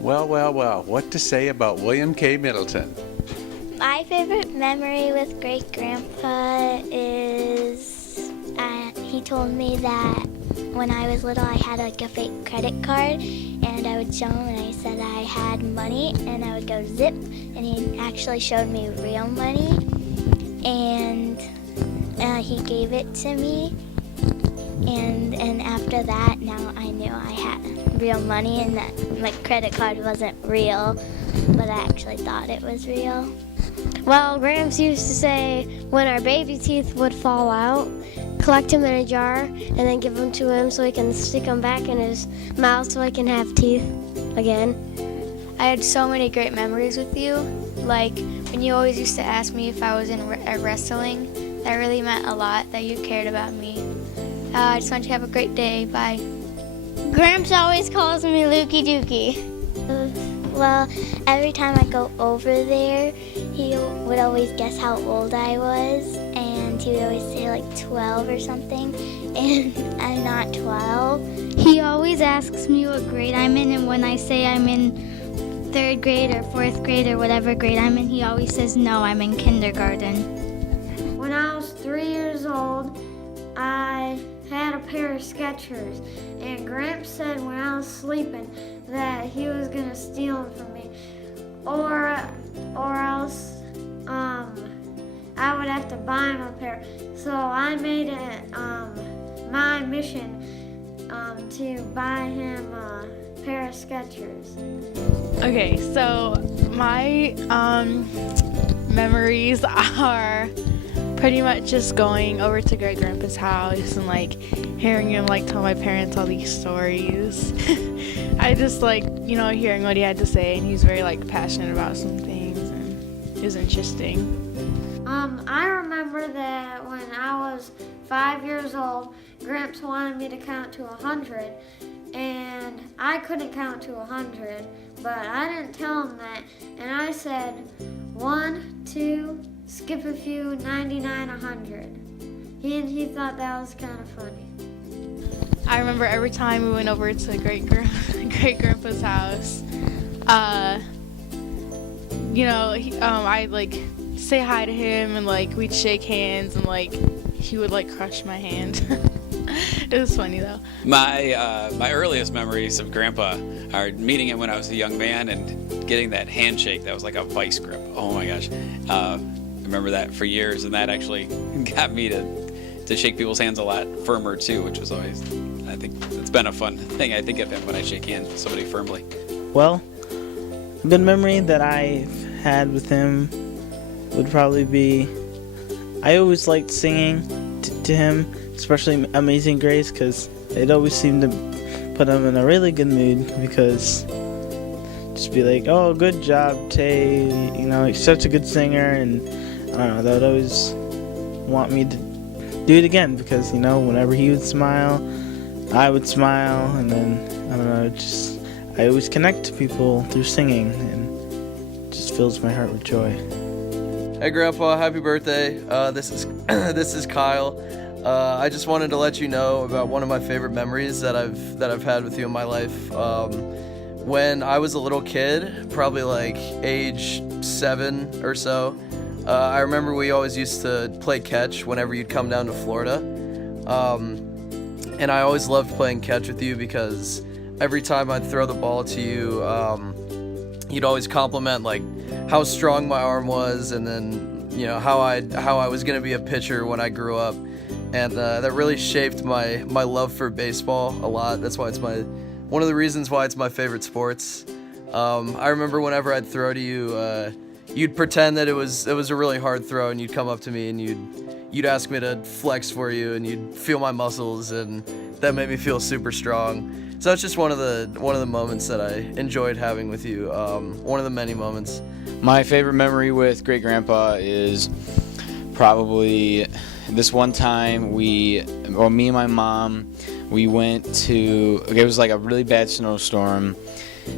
Well, well, well, what to say about William K. Middleton? My favorite memory with Great Grandpa is he told me that when I was little I had like a fake credit card and I would show him and I said I had money and I would go zip and he actually showed me real money and he gave it to me and after that now I knew I had real money and that my credit card wasn't real but I actually thought it was real. Well, Gramps used to say when our baby teeth would fall out, collect them in a jar and then give them to him so he can stick them back in his mouth so he can have teeth again. I had so many great memories with you. Like when you always used to ask me if I was in wrestling, that really meant a lot that you cared about me. I just want you to have a great day. Bye. Gramps always calls me Lukey Dookie. Well, every time I go over there, he would always guess how old I was, and he would always say like 12 or something, and I'm not 12. He always asks me what grade I'm in, and when I say I'm in third grade or fourth grade or whatever grade I'm in, he always says, no, I'm in kindergarten. When I was 3 years old, I had a pair of Skechers, and Gramps said when I was sleeping that he was gonna steal them from me, or else I would have to buy him a pair. So I made it my mission to buy him a pair of Skechers. Okay, so my memories are pretty much just going over to Great Grandpa's house and like hearing him like tell my parents all these stories. I just like, hearing what he had to say, and he's very like passionate about some things, and it was interesting. I remember that when I was 5 years old, Gramps wanted me to count to 100, and I couldn't count to 100, but I didn't tell him that, and I said 1, 2, skip a few, 99, 100. He thought that was kind of funny. I remember every time we went over to Great Grandpa's house, I'd like say hi to him and like we'd shake hands and like he would like crush my hand. It was funny though. My earliest memories of Grandpa are meeting him when I was a young man and getting that handshake that was like a vice grip. Oh my gosh. I remember that for years, and that actually got me to shake people's hands a lot firmer too, which was always, I think it's been a fun thing. I think of him when I shake hands with somebody firmly. Well, a good memory that I've had with him would probably be, I always liked singing to him, especially Amazing Grace, because it always seemed to put him in a really good mood, because just be like, oh, good job, Tay, he's such a good singer, and I don't know, that would always want me to do it again, because, whenever he would smile, I would smile, and then, I don't know, I always connect to people through singing, and it just fills my heart with joy. Hey Grandpa, happy birthday. This is Kyle. I just wanted to let you know about one of my favorite memories that I've had with you in my life. When I was a little kid, probably like age 7 or so, I remember we always used to play catch whenever you'd come down to Florida. And I always loved playing catch with you because every time I'd throw the ball to you, you'd always compliment like how strong my arm was, and then how I was gonna be a pitcher when I grew up, and that really shaped my love for baseball a lot. That's why it's one of the reasons why it's my favorite sports. I remember whenever I'd throw to you, you'd pretend that it was a really hard throw, and you'd come up to me and you'd ask me to flex for you, and you'd feel my muscles, and that made me feel super strong. So it's just one of the moments that I enjoyed having with you. One of the many moments. My favorite memory with Great Grandpa is probably this one time me and my mom, we went to, it was like a really bad snowstorm,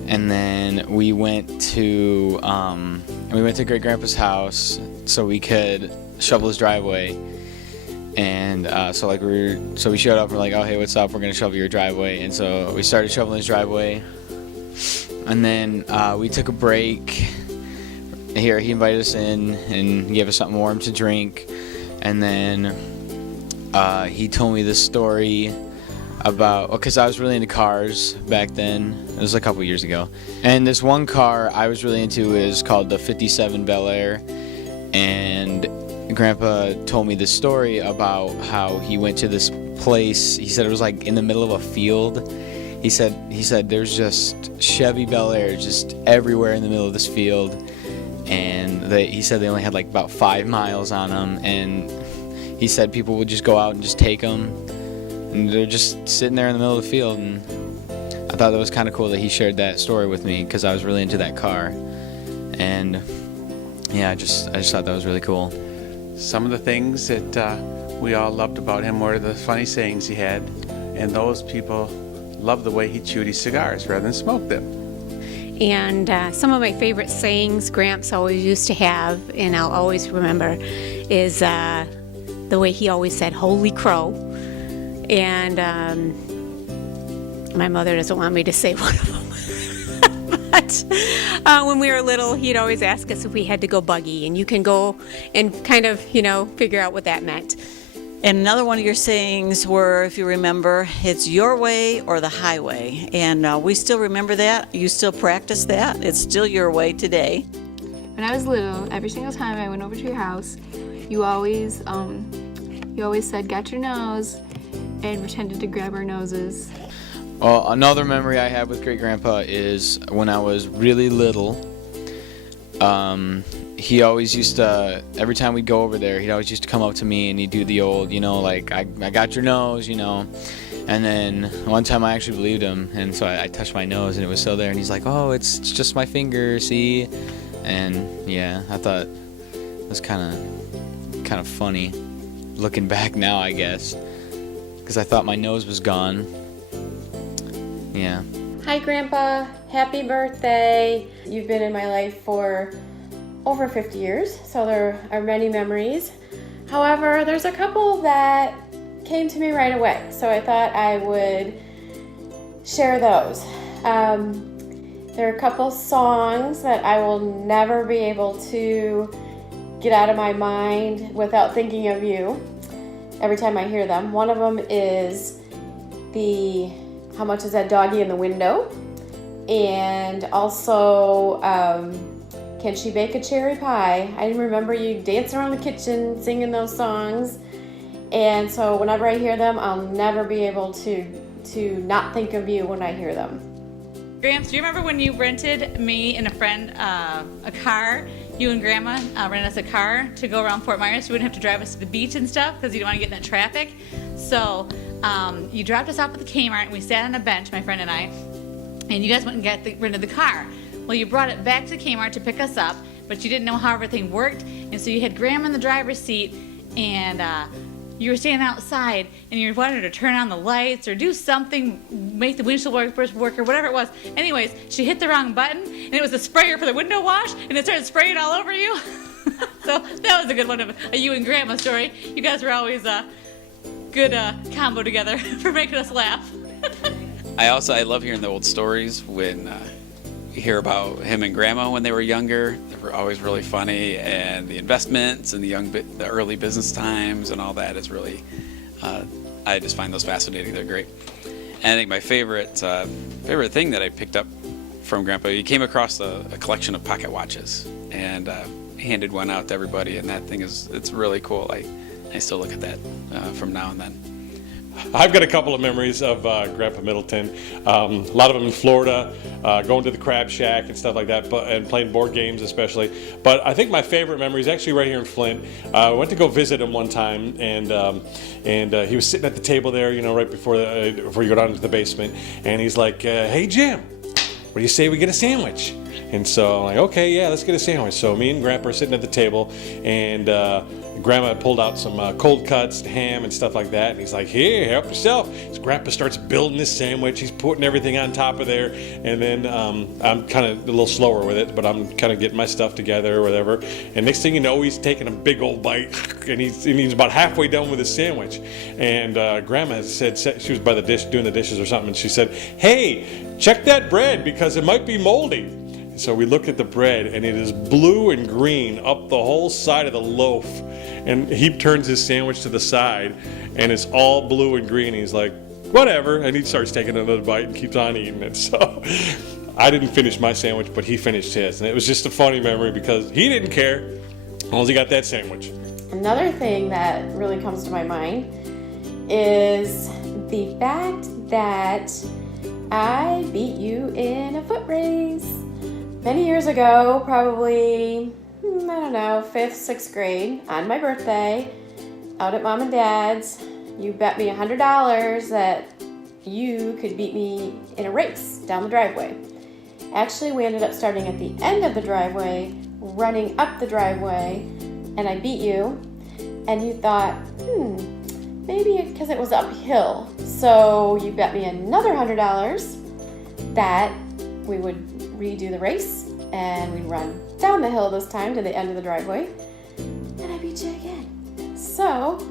and then we went to Great Grandpa's house so we could shovel his driveway. And so we showed up and we're like, oh hey, what's up, we're gonna shovel your driveway. And so we started shoveling his driveway. And then we took a break. Here, he invited us in and gave us something warm to drink. And then he told me this story about, because I was really into cars back then. It was a couple years ago. And this one car I was really into is called the 57 Bel Air. And Grandpa told me this story about how he went to this place. He said it was like in the middle of a field. He said there's just Chevy Bel Air just everywhere in the middle of this field. And he said they only had like about 5 miles on them. And he said people would just go out and just take them. And they're just sitting there in the middle of the field. And I thought that was kind of cool that he shared that story with me because I was really into that car. And yeah, I just thought that was really cool. Some of the things that we all loved about him were the funny sayings he had, and those people loved the way he chewed his cigars rather than smoked them. And some of my favorite sayings Gramps always used to have, and I'll always remember, is the way he always said, "Holy crow." And my mother doesn't want me to say one of them. But when we were little, he'd always ask us if we had to go buggy, and you can go and kind of, figure out what that meant. And another one of your sayings were, if you remember, it's your way or the highway. And we still remember that. You still practice that. It's still your way today. When I was little, every single time I went over to your house, you always said, "Got your nose," and pretended to grab our noses. Well, another memory I have with Great Grandpa is when I was really little. He always used to, every time we'd go over there, he'd always used to come up to me and he'd do the old, like, I got your nose, And then one time I actually believed him, and so I touched my nose and it was still there, and he's like, "Oh, it's just my finger, see?" And yeah, I thought it was kind of funny looking back now, I guess, because I thought my nose was gone. Yeah. Hi Grandpa, happy birthday. You've been in my life for over 50 years, so there are many memories. However, there's a couple that came to me right away, so I thought I would share those. There are a couple songs that I will never be able to get out of my mind without thinking of you every time I hear them. One of them is How Much Is That Doggy in the Window? And also, Can She Bake a Cherry Pie? I remember you dancing around the kitchen singing those songs. And so whenever I hear them, I'll never be able to not think of you when I hear them. Gramps, do you remember when you rented me and a friend a car? You and Grandma rented us a car to go around Fort Myers. You wouldn't have to drive us to the beach and stuff because you didn't want to get in that traffic. So you dropped us off at the Kmart and we sat on a bench, my friend and I, and you guys went and rented the car. Well, you brought it back to Kmart to pick us up, but you didn't know how everything worked, and so you had Grandma in the driver's seat, and you were standing outside, and you wanted her to turn on the lights or do something, make the windshield wipers work or whatever it was. Anyways, she hit the wrong button, and it was a sprayer for the window wash, and it started spraying all over you. So that was a good one of a you and Grandma story. You guys were always a good combo together for making us laugh. I love hearing the old stories when you hear about him and Grandma when they were younger. They were always really funny, and the investments and the early business times and all that is really, I just find those fascinating. They're great. And I think my favorite thing that I picked up from Grandpa, he came across a collection of pocket watches and handed one out to everybody, and that thing it's really cool. I still look at that from now and then. I've got a couple of memories of Grandpa Middleton. A lot of them in Florida, going to the Crab Shack and stuff like that, and playing board games especially. But I think my favorite memory is actually right here in Flint. I went to go visit him one time, and he was sitting at the table there, right before you go down into the basement, and he's like, "Hey Jim, what do you say we get a sandwich?" And so I'm like, okay, yeah, let's get a sandwich. So me and Grandpa are sitting at the table, and Grandma pulled out some cold cuts, ham, and stuff like that. And he's like, here, help yourself. So Grandpa starts building this sandwich. He's putting everything on top of there. And then I'm kind of a little slower with it, but I'm kind of getting my stuff together or whatever. And next thing you know, he's taking a big old bite, and he's about halfway done with his sandwich. And Grandma said, she was by the dish doing the dishes or something, and she said, hey, check that bread because it might be moldy. So we look at the bread, and it is blue and green up the whole side of the loaf. And he turns his sandwich to the side, and it's all blue and green. He's like, whatever. And he starts taking another bite and keeps on eating it. So I didn't finish my sandwich, but he finished his. And it was just a funny memory because he didn't care as long as he got that sandwich. Another thing that really comes to my mind is the fact that I beat you in a foot race. Many years ago, probably, I don't know, 5th, 6th grade, on my birthday, out at Mom and Dad's, you bet me $100 that you could beat me in a race down the driveway. Actually, we ended up starting at the end of the driveway, running up the driveway, and I beat you, and you thought, maybe because it was uphill. So you bet me another $100 that we would redo the race, and we'd run down the hill this time to the end of the driveway, and I beat you again. So,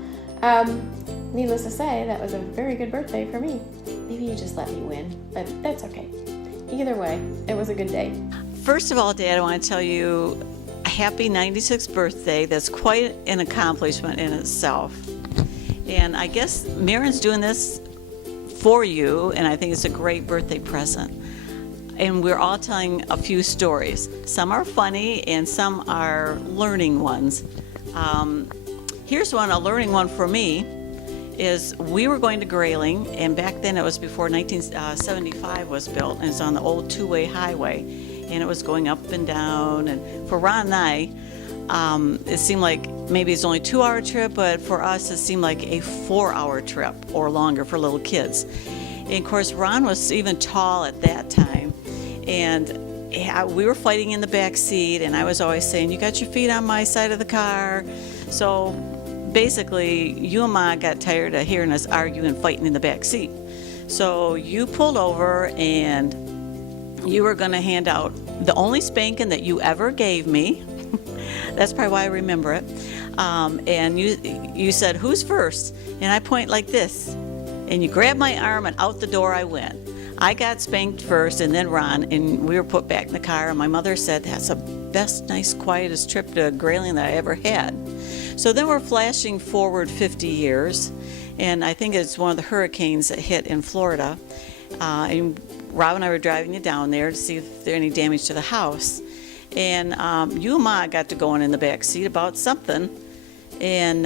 needless to say, that was a very good birthday for me. Maybe you just let me win, but that's okay. Either way, it was a good day. First of all, Dad, I want to tell you a happy 96th birthday. That's quite an accomplishment in itself. And I guess Marin's doing this for you, and I think it's a great birthday present. And we're all telling a few stories. Some are funny and some are learning ones. Here's one, a learning one for me, is we were going to Grayling, and back then it was before 1975 was built, and it's on the old two-way highway, and it was going up and down. And for Ron and I, it seemed like maybe it's only a 2-hour trip, but for us it seemed like a 4-hour trip or longer for little kids. And of course, Ron was even tall at that time. And we were fighting in the back seat, and I was always saying, you got your feet on my side of the car. So basically, you and Ma got tired of hearing us argue and fighting in the back seat. So you pulled over, and you were going to hand out the only spanking that you ever gave me. That's probably why I remember it. And you said, who's first? And I point like this. And you grabbed my arm, and out the door I went. I got spanked first, and then Ron, and we were put back in the car, and my mother said, that's the best, nice, quietest trip to Grayling that I ever had. So then we're flashing forward 50 years, and I think it's one of the hurricanes that hit in Florida. And Rob and I were driving you down there to see if there's any damage to the house. And you and Ma got to going in the back seat about something. And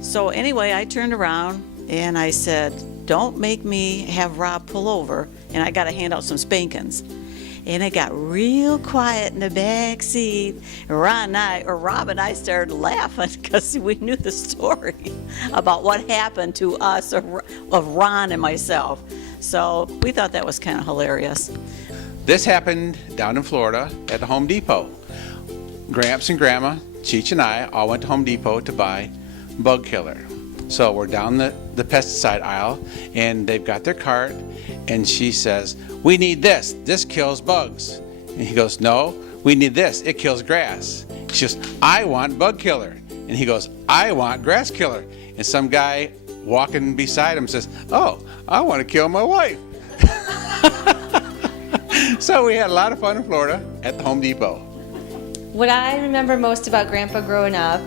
so anyway, I turned around, and I said, don't make me have Rob pull over, and I got to hand out some spankings. And it got real quiet in the back seat. Rob and I started laughing because we knew the story about what happened to us of Ron and myself. So we thought that was kind of hilarious. This happened down in Florida at the Home Depot. Gramps and Grandma, Cheech and I all went to Home Depot to buy bug killer. So we're down the pesticide aisle, and they've got their cart, and she says, we need this. This kills bugs. And he goes, no, we need this. It kills grass. She goes, I want bug killer. And he goes, I want grass killer. And some guy walking beside him says, oh, I want to kill my wife. So we had a lot of fun in Florida at the Home Depot. What I remember most about Grandpa growing up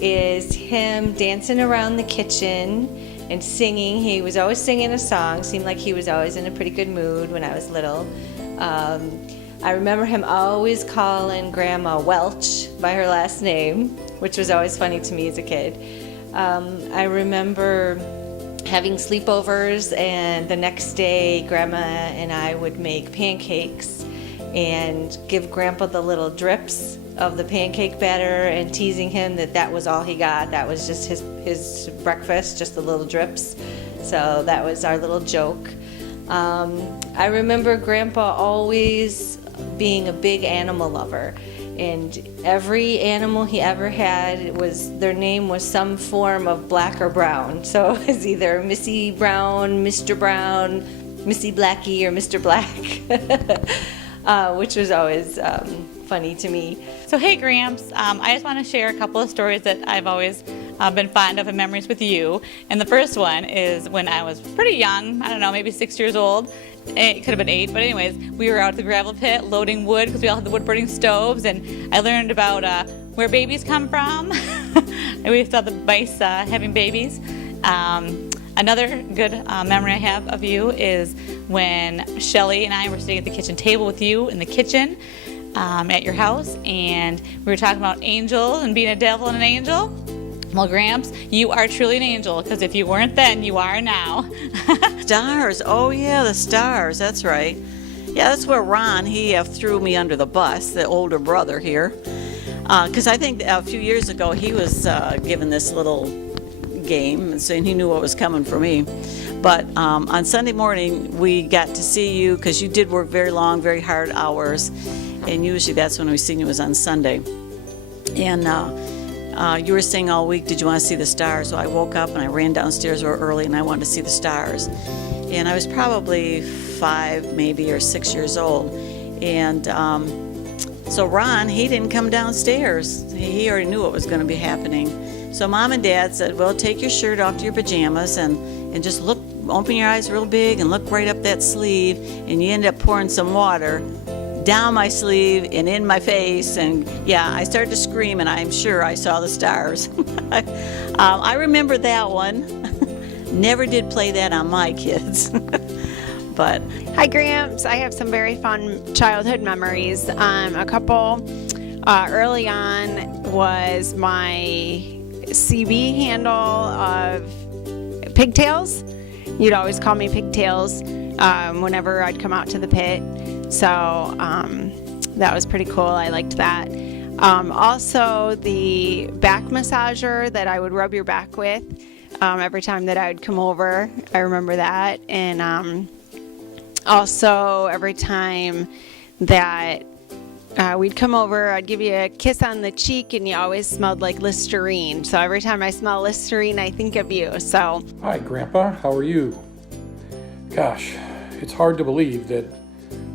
is him dancing around the kitchen and singing. He was always singing a song. Seemed like he was always in a pretty good mood when I was little. I remember him always calling Grandma Welch by her last name, which was always funny to me as a kid. I remember having sleepovers, and the next day Grandma and I would make pancakes and give Grandpa the little drips of the pancake batter and teasing him that was all he got. That was just his breakfast, just the little drips. So that was our little joke. I remember Grandpa always being a big animal lover. And every animal he ever had their name was some form of black or brown. So it was either Missy Brown, Mr. Brown, Missy Blackie, or Mr. Black, which was always funny to me. So hey Gramps, I just want to share a couple of stories that I've always been fond of and memories with you. And the first one is when I was pretty young, I don't know, maybe 6 years old. It could have been 8, but anyways, we were out at the gravel pit loading wood because we all had the wood burning stoves, and I learned about where babies come from. And we saw the mice having babies. Another good memory I have of you is when Shelly and I were sitting at the kitchen table with you in the kitchen at your house, and we were talking about angels and being a devil and an angel. Well, Gramps, you are truly an angel, because if you weren't then, you are now. Stars. Oh, yeah, the stars. That's right. Yeah, that's where Ron, he threw me under the bus, the older brother here. Because I think a few years ago he was given this little game, and saying he knew what was coming for me. But on Sunday morning, we got to see you, because you did work very long, very hard hours. And usually that's when we seen you was on Sunday. And you were saying all week, did you want to see the stars? So I woke up and I ran downstairs real early and I wanted to see the stars. And I was probably 5 maybe or 6 years old. And so Ron, he didn't come downstairs. He already knew what was going to be happening. So Mom and Dad said, well, take your shirt off to your pajamas and just look, open your eyes real big and look right up that sleeve. And you end up pouring some water down my sleeve and in my face, and yeah, I started to scream, and I'm sure I saw the stars. I remember that one. Never did play that on my kids. But hi Gramps, I have some very fun childhood memories. A couple early on was my CB handle of Pigtails. You'd always call me Pigtails whenever I'd come out to the pit. So that was pretty cool. I liked that. Also, the back massager that I would rub your back with every time that I would come over. I remember that. And also, every time that we'd come over, I'd give you a kiss on the cheek, and you always smelled like Listerine. So every time I smell Listerine, I think of you. So hi, Grandpa. How are you? Gosh, it's hard to believe that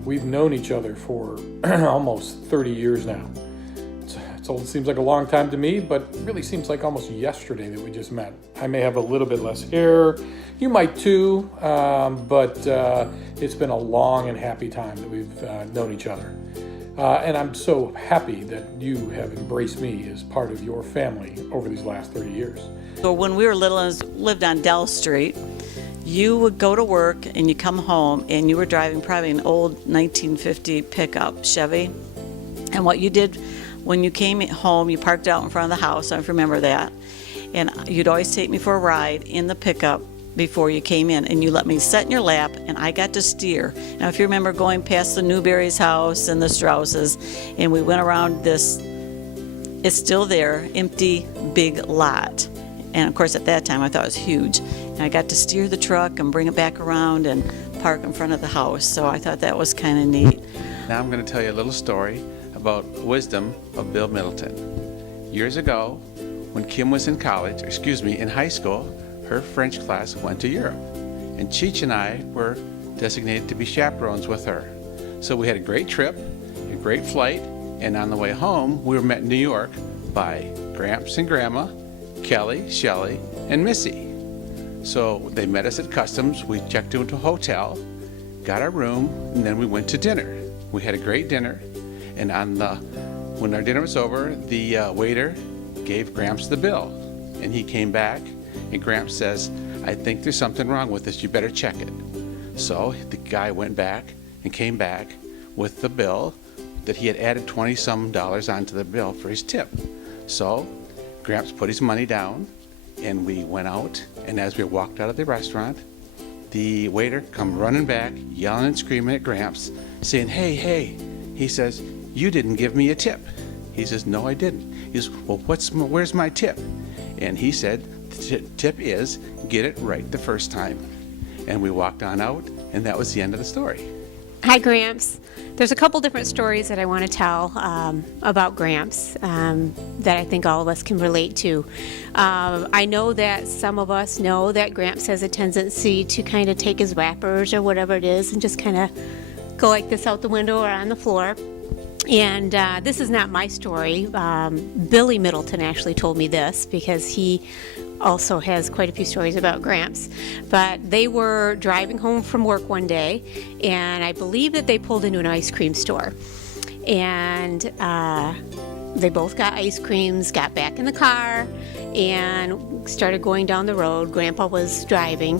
we've known each other for almost 30 years now. It seems like a long time to me, but it really seems like almost yesterday that we just met. I may have a little bit less hair. You might too, but it's been a long and happy time that we've known each other. And I'm so happy that you have embraced me as part of your family over these last 30 years. So when we were little and lived on Dell Street, you would go to work and you come home and you were driving probably an old 1950 pickup Chevy. And what you did when you came home, you parked out in front of the house. I remember that. And you'd always take me for a ride in the pickup before you came in, and you let me sit in your lap and I got to steer. Now if you remember going past the Newberry's house and the Strausses, and we went around this, it's still there, empty big lot. And of course at that time I thought it was huge. And I got to steer the truck and bring it back around and park in front of the house. So I thought that was kind of neat. Now I'm going to tell you a little story about wisdom of Bill Middleton. Years ago, when Kim was in college, in high school, her French class went to Europe. And Cheech and I were designated to be chaperones with her. So we had a great trip, a great flight, and on the way home, we were met in New York by Gramps and Grandma, Kelly, Shelly, and Missy. So they met us at customs, we checked into a hotel, got our room, and then we went to dinner. We had a great dinner, and when our dinner was over, the waiter gave Gramps the bill. And he came back, and Gramps says, I think there's something wrong with this, you better check it. So the guy went back and came back with the bill that he had added $20-some onto the bill for his tip. So Gramps put his money down, and we went out, and as we walked out of the restaurant, the waiter come running back, yelling and screaming at Gramps, saying, hey, he says, you didn't give me a tip. He says, no, I didn't. He says, well, where's my tip? And he said, the tip is, get it right the first time. And we walked on out, and that was the end of the story. Hi, Gramps. There's a couple different stories that I want to tell about Gramps that I think all of us can relate to. I know that some of us know that Gramps has a tendency to kind of take his wrappers or whatever it is and just kind of go like this out the window or on the floor. And this is not my story. Billy Middleton actually told me this because he also has quite a few stories about Gramps. But they were driving home from work one day, and I believe that they pulled into an ice cream store. And they both got ice creams, got back in the car, and started going down the road. Grandpa was driving,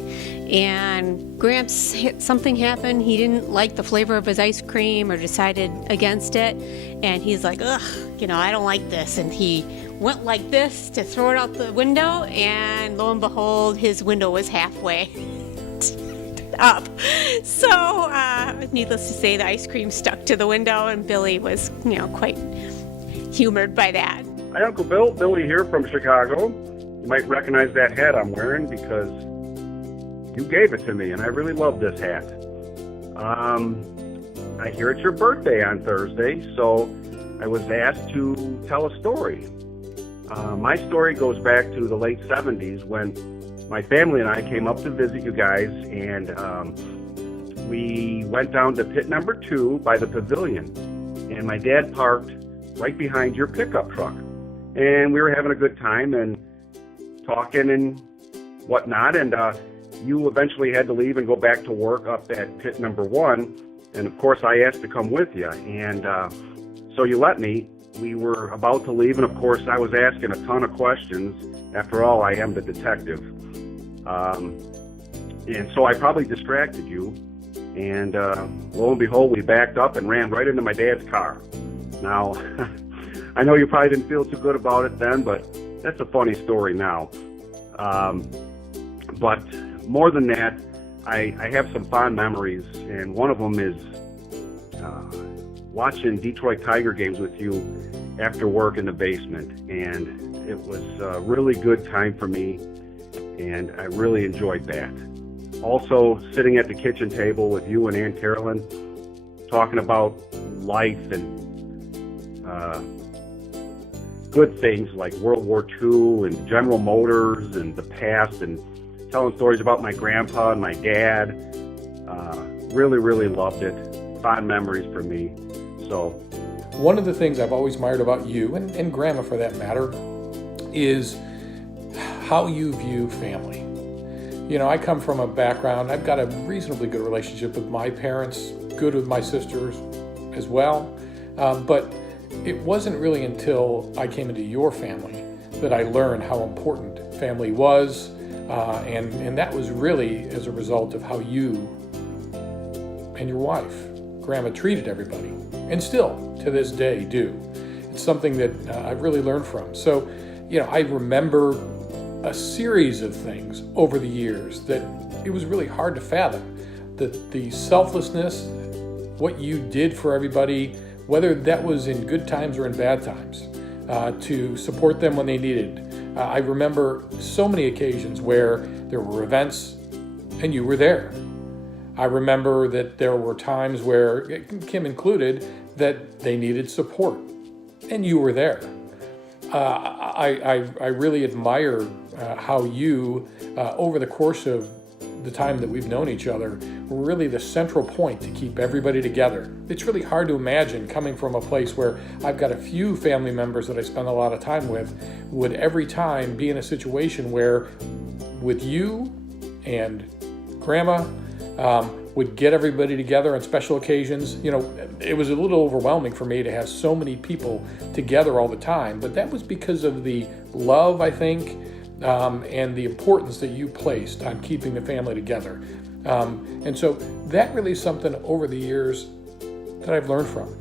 and Gramps, something happened. He didn't like the flavor of his ice cream or decided against it, and he's like, ugh, I don't like this. And he went like this to throw it out the window, and lo and behold, his window was halfway up. So, needless to say, the ice cream stuck to the window, and Billy was, quite humored by that. Hi, Uncle Bill. Billy here from Chicago. You might recognize that hat I'm wearing because you gave it to me, and I really love this hat. I hear it's your birthday on Thursday, so I was asked to tell a story. My story goes back to the late 70s when my family and I came up to visit you guys, and we went down to pit number 2 by the pavilion, and my dad parked right behind your pickup truck. And we were having a good time and talking and whatnot, and you eventually had to leave and go back to work up at pit number 1, and of course I asked to come with you, and so you let me. We were about to leave, and of course I was asking a ton of questions. After all, I am the detective. And so I probably distracted you, and lo and behold, we backed up and ran right into my dad's car. Now, I know you probably didn't feel too good about it then, but that's a funny story now. But more than that, I have some fond memories, and one of them is watching Detroit Tiger games with you after work in the basement, and it was a really good time for me, and I really enjoyed that. Also, sitting at the kitchen table with you and Aunt Carolyn, talking about life and good things like World War II and General Motors and the past, and telling stories about my grandpa and my dad. Really, really loved it. Fond memories for me. So, one of the things I've always admired about you, and Grandma for that matter, is how you view family. I come from a background, I've got a reasonably good relationship with my parents, good with my sisters as well, but it wasn't really until I came into your family that I learned how important family was, and that was really as a result of how you and your wife, Grandma, treated everybody, and still to this day do. It's something that I've really learned from. So, I remember a series of things over the years that it was really hard to fathom. The selflessness, what you did for everybody, whether that was in good times or in bad times, to support them when they needed. I remember so many occasions where there were events and you were there. I remember that there were times where, Kim included, that they needed support, and you were there. I really admire how you, over the course of the time that we've known each other, were really the central point to keep everybody together. It's really hard to imagine coming from a place where I've got a few family members that I spend a lot of time with, would every time be in a situation where with you and Grandma, would get everybody together on special occasions. It was a little overwhelming for me to have so many people together all the time, but that was because of the love, I think, and the importance that you placed on keeping the family together. And so that really is something over the years that I've learned from.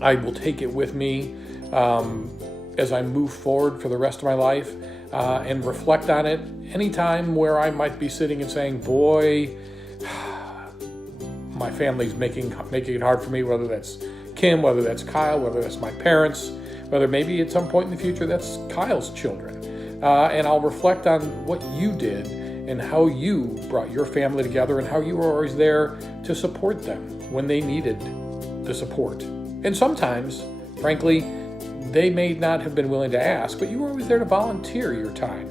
I will take it with me as I move forward for the rest of my life and reflect on it anytime where I might be sitting and saying, boy, my family's making it hard for me, whether that's Kim, whether that's Kyle, whether that's my parents, whether maybe at some point in the future that's Kyle's children. And I'll reflect on what you did and how you brought your family together and how you were always there to support them when they needed the support. And sometimes, frankly, they may not have been willing to ask, but you were always there to volunteer your time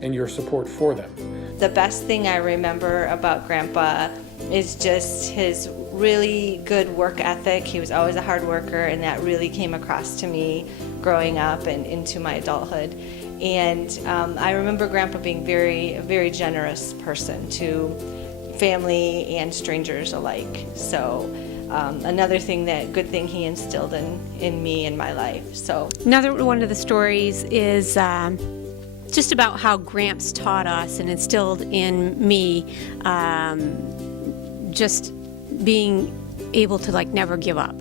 and your support for them. The best thing I remember about Grandpa is just his really good work ethic. He was always a hard worker, and that really came across to me growing up and into my adulthood. And I remember Grandpa being very, a very generous person to family and strangers alike. So another thing, good thing he instilled in me in my life. So Another one of the stories is just about how Gramps taught us and instilled in me just being able to never give up.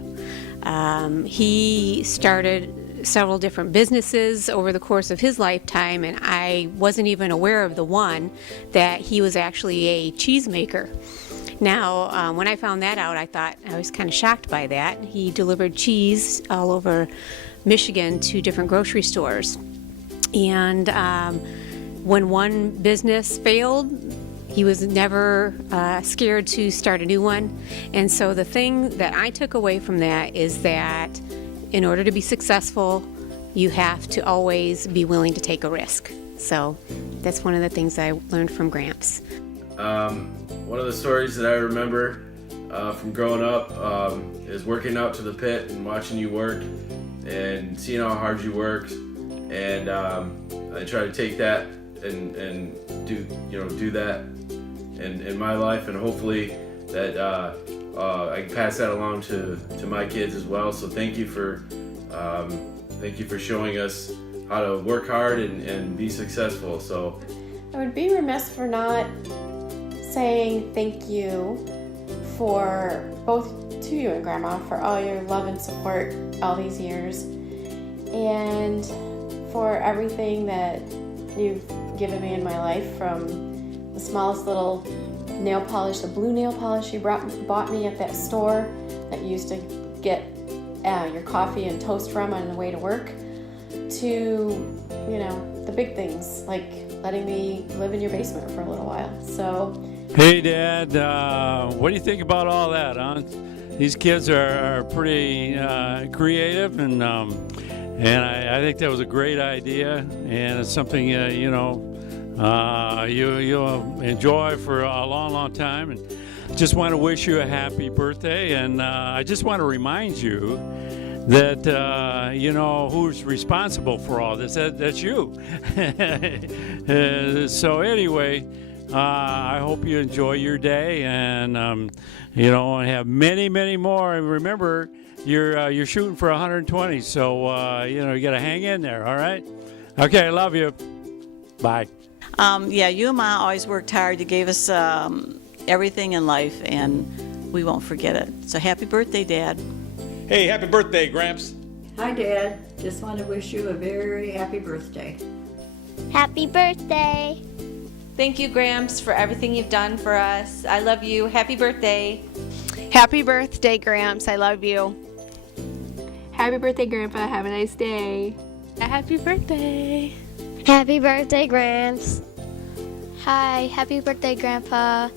He started several different businesses over the course of his lifetime, and I wasn't even aware of the one that he was actually a cheesemaker. Now, when I found that out, I was kind of shocked by that. He delivered cheese all over Michigan to different grocery stores. And when one business failed, he was never scared to start a new one. And so the thing that I took away from that is that in order to be successful, you have to always be willing to take a risk. So that's one of the things I learned from Gramps. One of the stories that I remember from growing up is working out to the pit and watching you work and seeing how hard you worked. And I try to take that and do that in my life, and hopefully that I can pass that along to my kids as well. So thank you for showing us how to work hard and be successful. So I would be remiss for not saying thank you for both to you and Grandma for all your love and support all these years, and for everything that you've given me in my life, from the smallest little nail polish, the blue nail polish you bought me at that store that you used to get your coffee and toast from on the way to work, to the big things like letting me live in your basement for a little while. So hey Dad, what do you think about all that, huh? These kids are pretty creative, and I think that was a great idea, and it's something you'll enjoy for a long, long time. And just want to wish you a happy birthday, and I just want to remind you that who's responsible for all this. That's you. So anyway, I hope you enjoy your day, and and have many, many more. And remember, you're shooting for 120, so you got to hang in there. All right. Okay, I love you. Bye. You and Ma always worked hard. You gave us everything in life, and we won't forget it. So happy birthday, Dad. Hey, happy birthday, Gramps. Hi, Dad. Just want to wish you a very happy birthday. Happy birthday. Thank you, Gramps, for everything you've done for us. I love you. Happy birthday. Happy birthday, Gramps. I love you. Happy birthday, Grandpa. Have a nice day. Happy birthday. Happy birthday, Gramps. Hi, happy birthday, Grandpa.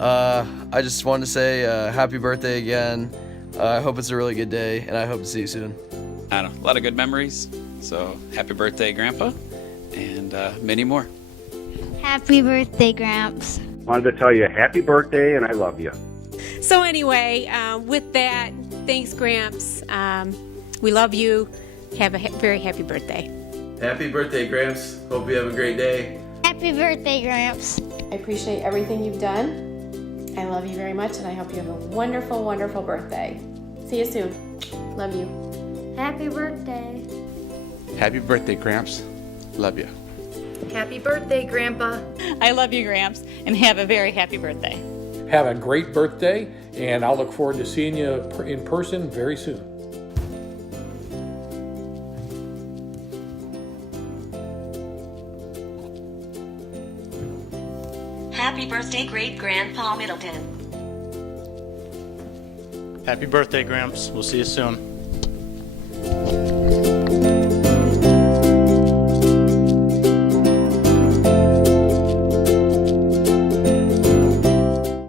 I just wanted to say happy birthday again. I hope it's a really good day, and I hope to see you soon. I don't know, a lot of good memories. So happy birthday, Grandpa, and many more. Happy birthday, Gramps. Wanted to tell you happy birthday, and I love you. So anyway, with that, thanks, Gramps. We love you. Have a very happy birthday. Happy birthday, Gramps. Hope you have a great day. Happy birthday, Gramps. I appreciate everything you've done. I love you very much, and I hope you have a wonderful, wonderful birthday. See you soon. Love you. Happy birthday. Happy birthday, Gramps. Love you. Happy birthday, Grandpa. I love you, Gramps, and have a very happy birthday. Have a great birthday, and I'll look forward to seeing you in person very soon. Happy birthday, Great Grandpa Middleton. Happy birthday, Gramps. We'll see you soon.